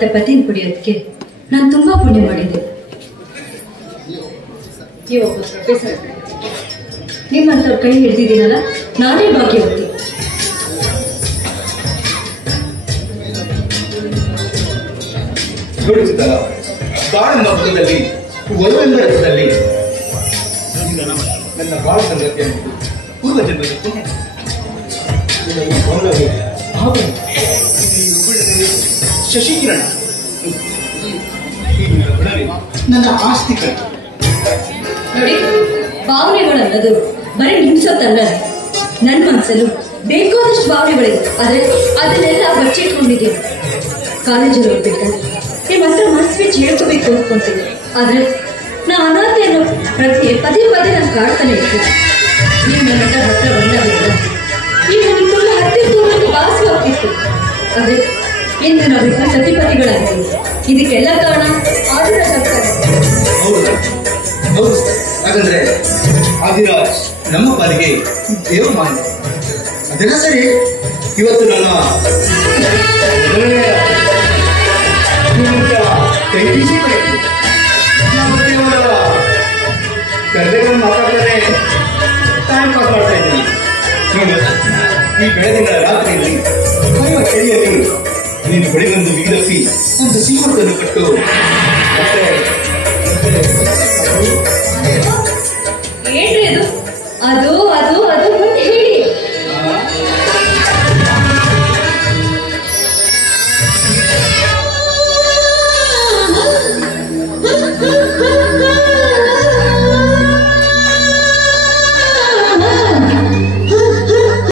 ನಿಮ್ಮಂತ ಪತಿನ ಕುಡಿಯೋದಕ್ಕೆ ನಾನು ತುಂಬಾ ಪುಣ್ಯ ಮಾಡಿದ್ದೆ. ನೀವೊಬ್ಬ ಪ್ರೊಫೆಸರ್, ನಿಮ್ಮಂತವ್ರ ಕೈ ಹಿಡಿದಿದ್ದೀನಲ್ಲ, ನಾನೇ ಭಾಗ್ಯವತಿ. ಬಾಳೆಂಬ ಪದದಲ್ಲಿ ವರುವೆಂಬ ರಥದಲ್ಲಿ ನನ್ನ ಬಾಳ ಸಂಗತಿಯನ್ನು ಪೂರ್ವ ಜನ್ಮದ ಪುಣ್ಯ. ಶಶಿಕಿರಣ ನನ್ನ ಆಸ್ತಿ ಕಡೆ ನೋಡಿ, ಭಾವನೆಗಳನ್ನದು ಬರೀ ನಿಮ್ಸೊತ್ತಲ್ಲ. ನನ್ನ ಮನಸ್ಸಲ್ಲೂ ಬೇಕಾದಷ್ಟು ಭಾವನೆಗಳಿದೆ, ಆದ್ರೆ ಅದನ್ನೆಲ್ಲ ಬಚ್ಚಿಟ್ಕೊಂಡಿದ್ದೀನಿ. ಕಾಲೇಜಲ್ಲಿ ಹೋಗ್ಬೇಕಂದ್ರೆ ನಿಮ್ಮ ಹತ್ರ ಮನಸ್ಸು ಬಿಚ್ಚಿ ಹೇಳ್ಕೋಬೇಕು ಅಂದ್ಕೊಂತೀನಿ. ಆದ್ರೆ ನಾ ಅನಾಥೆ ಅನ್ನೋ ಪ್ರಜ್ಞೆ ಪದೇ ಪದೇ ನಾನು ಕಾಡ್ತಾನೆ ಇರ್ತೀನಿ. ನೀವು ನನ್ನ ಹತ್ರ ಬಂದಾಗಿಲ್ಲ, ಈಗ ನಿಮ್ಮನ್ನ ಹತ್ತಿರ ವಾಸವಾಗ್ತಿತ್ತು. ಆದ್ರೆ ಇಂದು ನಾವಿಬ್ಬರು ಸತಿಪತಿಗಳಾಗಿದ್ದೀವಿ. ಇದಕ್ಕೆಲ್ಲ ಕಾರಣ ಆದಿರ ಸರ್ಕಾರ. ಹೌದು, ಹಾಗಂದ್ರೆ ಆದಿರಾಜ್ ನಮ್ಮ ಪಾಲಿಗೆ ದೇವಮಾನ. ಅದೆಲ್ಲ ಸರಿ. ಇವತ್ತು ನನ್ನ ಕೈ ಬೀಸಿ ನಾನು ಕೇವಲ ಗರ್ಭೆಗಳನ್ನು ಮಾತಾಡ್ತಾರೆ ಟೈಮ್ ಪಾಸ್ ಮಾಡ್ತಾ ಇದ್ದೀನಿ. ನೋಡು, ಈ ಬೆಳಗಿನ ರಾತ್ರಿಯಲ್ಲಿ ಚಳಿಯಲ್ಲಿ ನೀನು ಬೆಳಿಗೊಂದು ಬಿಗಿದಪ್ಪಿ ಒಂದು ಸೀಮಂತನ್ನು ಕಟ್ಟು ಏನ್ರಿ ಅದು ಅದು ಅದು ಅದು